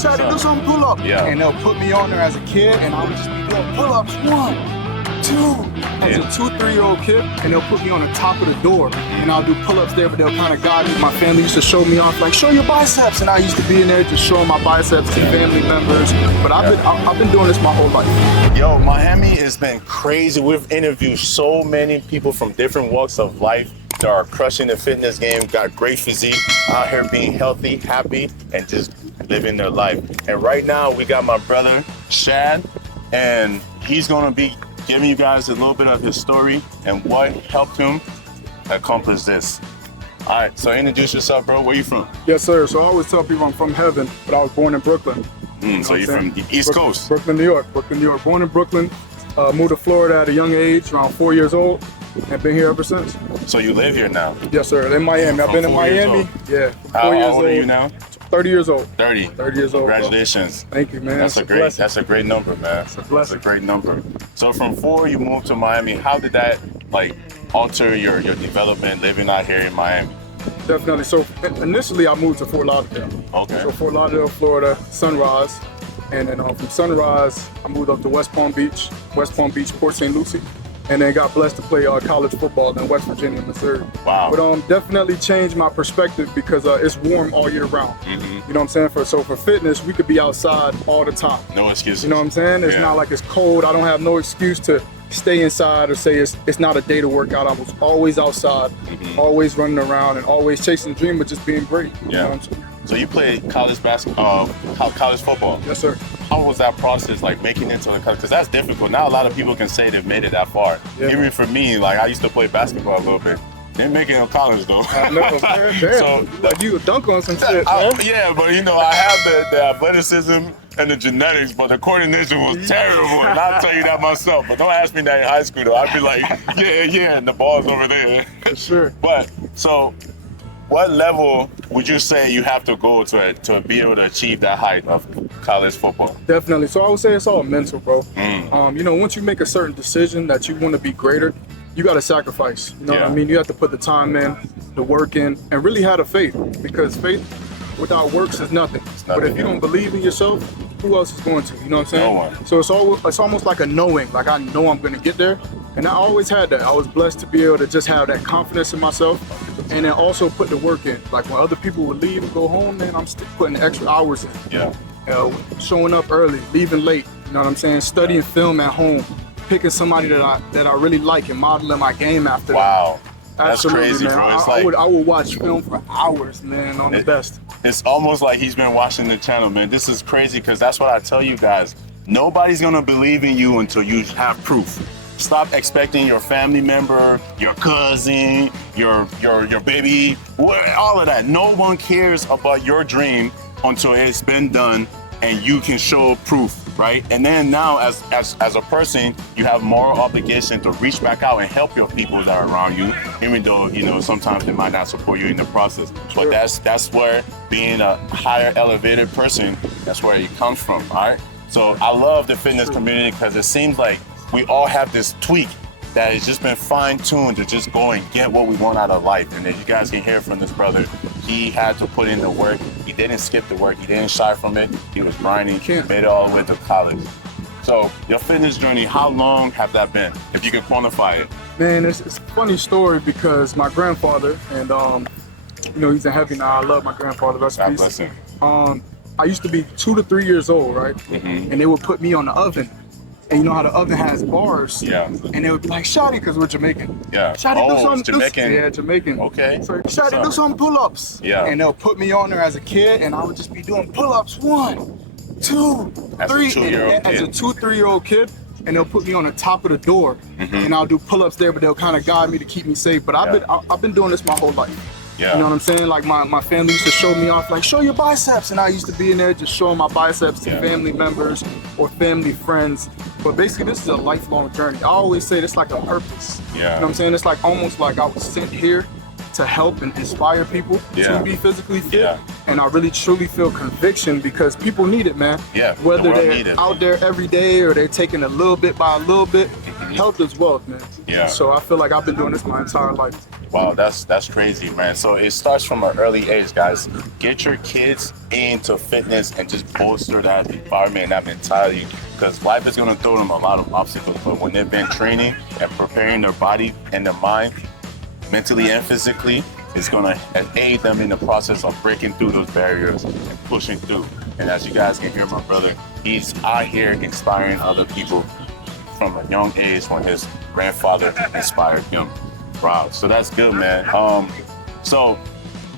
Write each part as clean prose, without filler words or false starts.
Shad, do some pull-ups. Yeah. And they'll put me on there as a kid, and I would just be doing pull-ups, 1, 2, as a 2, 3-year-old kid, and they'll put me on the top of the door, and I'll do pull-ups there, but they'll kind of guide me. My family used to show me off, like, show your biceps, and I used to be in there just showing my biceps to family members. But I've been doing this my whole life. Yo, Miami has been crazy. We've interviewed so many people from different walks of life that are crushing the fitness game, got great physique, out here being healthy, happy, and just living their life. And right now, we got my brother, Shad, and he's gonna be giving you guys a little bit of his story and what helped him accomplish this. All right, so introduce yourself, bro. Where you from? Yes, sir. So I always tell people I'm from heaven, but I was born in Brooklyn. So you're from the East Coast? Brooklyn, New York. Brooklyn, New York. Born in Brooklyn, moved to Florida at a young age, around 4 years old, and been here ever since. So you live here now? Yes, sir. In Miami. I've been in Miami. Yeah. How old are you now? 30 years old. 30. 30 years old. Congratulations. Bro. Thank you, man. That's a great number, man. It's a blessing. That's a great number. So from 4, you moved to Miami. How did that alter your development living out here in Miami? Definitely. So initially I moved to Fort Lauderdale. Okay. So Fort Lauderdale, Florida, Sunrise. And then from Sunrise, I moved up to West Palm Beach, Port St. Lucie. And then got blessed to play college football in West Virginia, Missouri. Wow. But definitely changed my perspective because it's warm all year round. Mm-hmm. You know what I'm saying? So for fitness, we could be outside all the time. No excuses. You know what I'm saying? It's not like it's cold. I don't have no excuse to stay inside or say it's not a day to work out. I was always outside, always running around, and always chasing the dream of just being great. You know what I'm saying? So you played college basketball, college football. Yes, sir. How was that process, like making it to the college? Because that's difficult. Not a lot of people can say they've made it that far. Yeah. Even for me, like I used to play basketball a little bit. Didn't make it in college though. I know, man. Damn. So like you would dunk on some shit, man. Yeah, but you know, I have the athleticism and the genetics, but the coordination was terrible. And I'll tell you that myself. But don't ask me that in high school though. I'd be like, yeah, and the ball's over there. For sure. But so, what level would you say you have to go to be able to achieve that height of college football? Definitely. So I would say it's all mental, bro. Mm. You know, once you make a certain decision that you want to be greater, you got to sacrifice. You know what I mean? You have to put the time in, the work in, and really have the faith. Because faith without works is nothing. But if you don't believe in yourself, who else is going to? You know what I'm saying? No one. So it's almost like a knowing. Like I know I'm going to get there. And I always had that. I was blessed to be able to just have that confidence in myself. And then also put the work in. Like when other people would leave and go home, man, I'm still putting the extra hours in. Yeah. Showing up early, leaving late. You know what I'm saying? Studying film at home, picking somebody that I really like and modeling my game after. Wow. That's Absolutely, crazy, man. bro. It's I would watch film for hours, man, on the best. It's almost like he's been watching the channel, man. This is crazy because that's what I tell you guys. Nobody's gonna believe in you until you have proof. Stop expecting your family member, your cousin, your baby, all of that. No one cares about your dream until it's been done and you can show proof, right? And then now as a person, you have moral obligation to reach back out and help your people that are around you, even though, you know, sometimes they might not support you in the process. But that's where being a higher elevated person, that's where it comes from, all right? So I love the fitness community because it seems like we all have this tweak that has just been fine-tuned to just go and get what we want out of life. And as you guys can hear from this brother, he had to put in the work. He didn't skip the work. He didn't shy from it. He was grinding. He made it all the way to college. So your fitness journey, how long have that been, if you can quantify it? Man, it's a funny story because my grandfather, and you know, he's in heaven now. I love my grandfather. Rest in peace. I used to be 2 to 3 years old, right? Mm-hmm. And they would put me on the oven. And you know how the oven has bars? Yeah. And they would be like, Shadi, because we're Jamaican. Yeah. Shadi, do some Jamaican. Yeah, Jamaican. Okay. So Shadi, do some pull-ups. Yeah. And they'll put me on there as a kid, and I would just be doing pull-ups, 1, 2, 3. As a 2-year-old kid. As a 2, 3-year-old kid. And they'll put me on the top of the door, and I'll do pull-ups there, but they'll kind of guide me to keep me safe. But I've been doing this my whole life. Yeah. You know what I'm saying? Like my family used to show me off, like, show your biceps. And I used to be in there just showing my biceps to family members or family friends. But basically, this is a lifelong journey. I always say this like a purpose. Yeah. You know what I'm saying? It's like almost like I was sent here to help and inspire people to be physically fit. Yeah. And I really truly feel conviction because people need it, man. Yeah. Whether they're out there every day or they're taking a little bit by a little bit, health is wealth, man. Yeah. So I feel like I've been doing this my entire life. Wow, that's crazy, man. So it starts from an early age, guys. Get your kids into fitness and just bolster that environment and that mentality, because life is gonna throw them a lot of obstacles. But when they've been training and preparing their body and their mind, mentally and physically, it's gonna aid them in the process of breaking through those barriers and pushing through. And as you guys can hear, my brother, he's out here inspiring other people from a young age when his grandfather inspired him. Wow, so that's good, man. So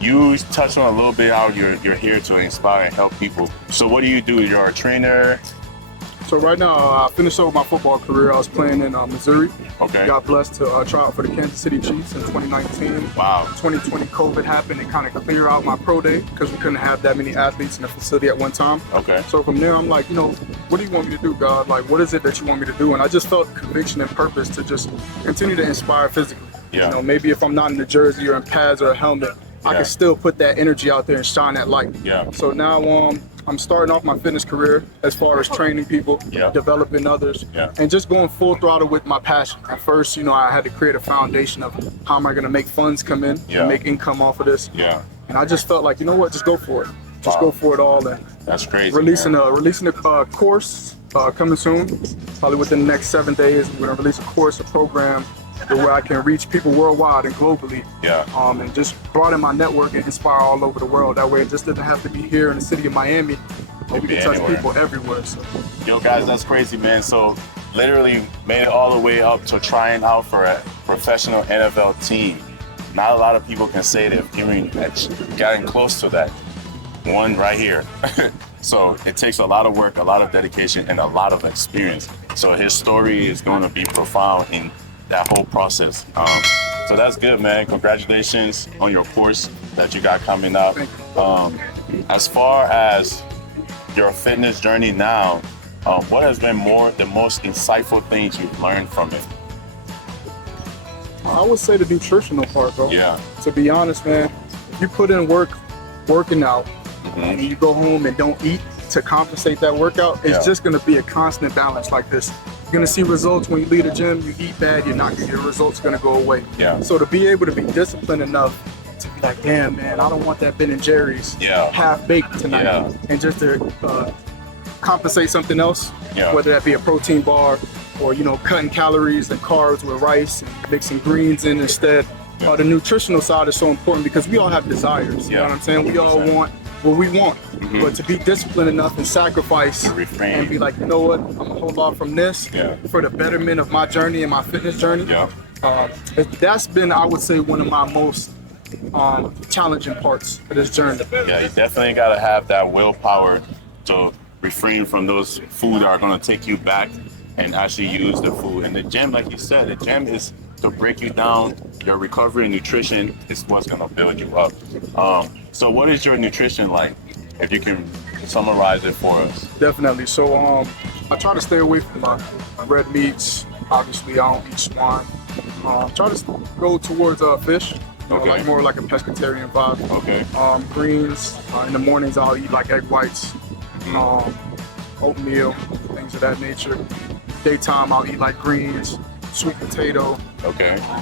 you touched on a little bit how you're here to inspire and help people. So what do? You're a trainer? So right now, I finished up my football career. I was playing in Missouri. Okay. Got blessed to try out for the Kansas City Chiefs in 2019. Wow. 2020 COVID happened and kind of cleared out my pro day because we couldn't have that many athletes in the facility at one time. Okay. So from there, I'm like, what do you want me to do, God? Like, what is it that you want me to do? And I just felt conviction and purpose to just continue to inspire physically. Yeah. Maybe if I'm not in the jersey or in pads or a helmet, I can still put that energy out there and shine that light. Yeah. So now I'm starting off my fitness career as far as training people, developing others, and just going full throttle with my passion. At first, I had to create a foundation of how am I going to make funds come in and make income off of this. Yeah. And I just felt like, just go for it. Just go for it all. And that's crazy. Releasing a course coming soon, probably within the next 7 days. We're going to release a course, a program where I can reach people worldwide and globally, and just broaden my network and inspire all over the world. That way, it just doesn't have to be here in the city of Miami. We can touch people everywhere. So. Yo, guys, that's crazy, man. So, literally made it all the way up to trying out for a professional NFL team. Not a lot of people can say they've gotten close to that. One right here. So it takes a lot of work, a lot of dedication, and a lot of experience. So his story is going to be profound in that whole process. So that's good, man. Congratulations on your course that you got coming up. As far as your fitness journey now, what has been the most insightful things you've learned from it? I would say the nutritional part, bro. Yeah. To be honest, man, if you put in work working out, and you go home and don't eat to compensate that workout, it's just gonna be a constant balance like this. You're gonna see results when you leave the gym, you eat bad, your results gonna go away. Yeah. So to be able to be disciplined enough to be like, damn, man, I don't want that Ben and Jerry's half-baked tonight. And just to compensate something else, whether that be a protein bar or, cutting calories and carbs with rice and mixing greens in instead. The nutritional side is so important because we all have desires, you know what I'm saying? We all want what we want, but to be disciplined enough and sacrifice and be like, you know what, I'm gonna hold off from this for the betterment of my journey and my fitness journey. That's been, I would say, one of my most challenging parts of this journey. Yeah, you definitely gotta have that willpower to refrain from those food that are gonna take you back and actually use the food. And the gym, like you said, the gym is to break you down. Your recovery and nutrition is what's gonna build you up. So what is your nutrition like? If you can summarize it for us. Definitely. So I try to stay away from red meats. Obviously, I don't eat swine. Try to go towards fish. Like more like a pescatarian vibe. Greens. In the mornings, I'll eat like egg whites, oatmeal, things of that nature. Daytime, I'll eat like greens, sweet potato.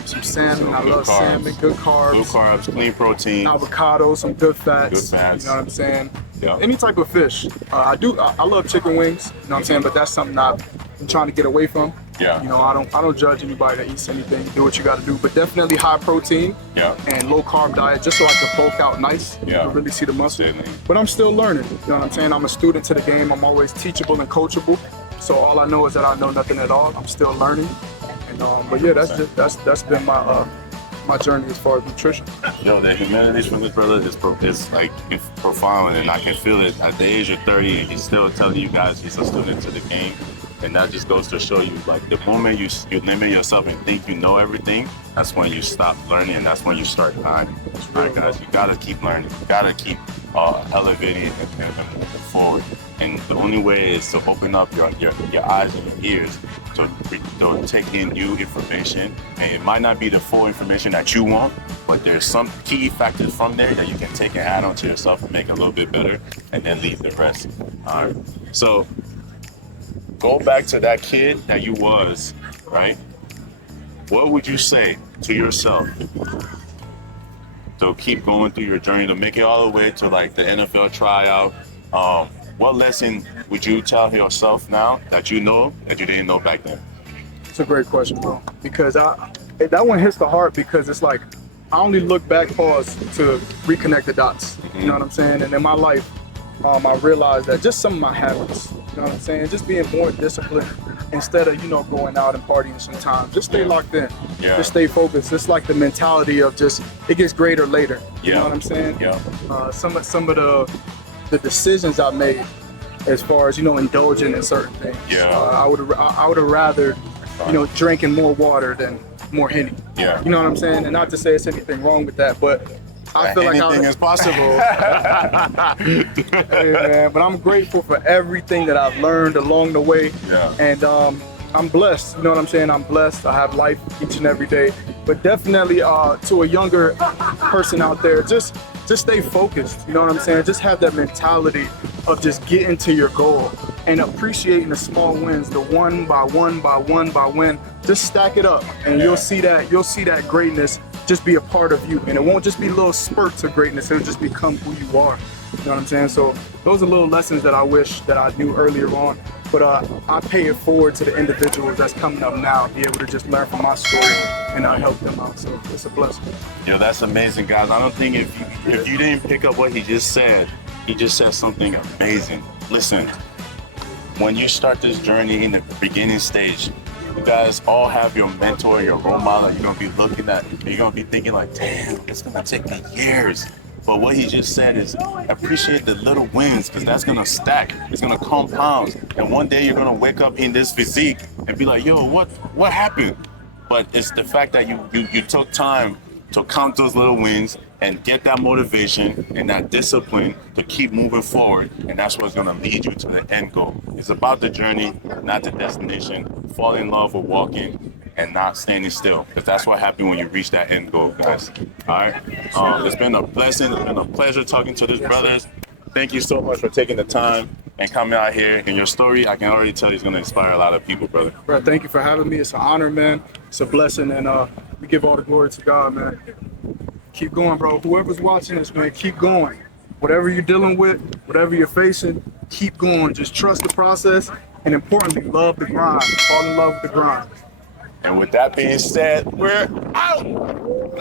Some salmon. I love salmon. Good carbs. Good carbs, clean protein. Avocado, some good fats. Good fats. You know what I'm saying? Any type of fish. I love chicken wings. You know what I'm saying? But that's something I'm trying to get away from. I don't judge anybody that eats anything. Do what you got to do. But definitely high protein and low carb diet, just so I can bulk out nice. To really see the muscle. But I'm still learning. You know what I'm saying? I'm a student to the game. I'm always teachable and coachable. So all I know is that I know nothing at all. I'm still learning. But yeah, that's been my journey as far as nutrition. Yo, the humanities from this brother is like profound, and I can feel it. At the age of 30, he's still telling you guys he's a student to the game, and that just goes to show you, like, the moment you limit yourself and think you know everything, that's when you stop learning, and that's when you start climbing. All right, guys, you gotta keep learning. You gotta keep elevating and moving forward. And the only way is to open up your eyes and your ears to take in new information. And it might not be the full information that you want, but there's some key factors from there that you can take and add on to yourself and make it a little bit better, and then leave the rest. All right. So go back to that kid that you was, right? What would you say to yourself to keep going through your journey to make it all the way to like the NFL tryout, what lesson would you tell yourself now that you know that you didn't know back then? It's a great question, bro. Because that one hits the heart because it's like I only look back, pause to reconnect the dots. You know what I'm saying? And in my life, I realized that just some of my habits, you know what I'm saying? Just being more disciplined instead of, going out and partying sometimes. Just stay locked in. Yeah. Just stay focused. It's like the mentality of just, it gets greater later. You Yeah. know what I'm saying? Yeah. Some of the decisions I made as far as, indulging in certain things. Yeah. I would have rather, drinking more water than more Henny. Yeah. You know what I'm saying? And not to say it's anything wrong with that, but I feel like anything is possible. Hey, man, but I'm grateful for everything that I've learned along the way. Yeah. And I'm blessed. You know what I'm saying? I'm blessed. I have life each and every day. But definitely to a younger person out there, just stay focused. You know what I'm saying? Just have that mentality of just getting to your goal and appreciating the small wins, the one by one by one by one. Just stack it up, and you'll see that greatness just be a part of you, and it won't just be little spurts of greatness. It'll just become who you are. You know what I'm saying? So those are little lessons that I wish that I knew earlier on. But I pay it forward to the individuals that's coming up now, be able to just learn from my story and help them out. So it's a blessing. Yo, that's amazing, guys. I don't think if you didn't pick up what he just said something amazing. Listen, when you start this journey in the beginning stage, you guys all have your mentor, your role model. You're gonna be looking at, you're gonna be thinking like, damn, it's gonna take me years. But what he just said is appreciate the little wins, because that's gonna stack. It's gonna compound. And one day you're gonna wake up in this physique and be like, yo, what happened? But it's the fact that you took time to count those little wins and get that motivation and that discipline to keep moving forward. And that's what's gonna lead you to the end goal. It's about the journey, not the destination. Fall in love with walking and not standing still, because that's what happens when you reach that end goal, guys. All right. It's been a blessing. It's been a pleasure talking to these brothers. Thank you so much for taking the time and coming out here. And your story, I can already tell, is going to inspire a lot of people, brother. Bro, thank you for having me. It's an honor, man. It's a blessing, and we give all the glory to God, man. Keep going, bro. Whoever's watching this, man, keep going. Whatever you're dealing with, whatever you're facing, keep going. Just trust the process, and importantly, love the grind. Fall in love with the grind. And with that being said, we're out.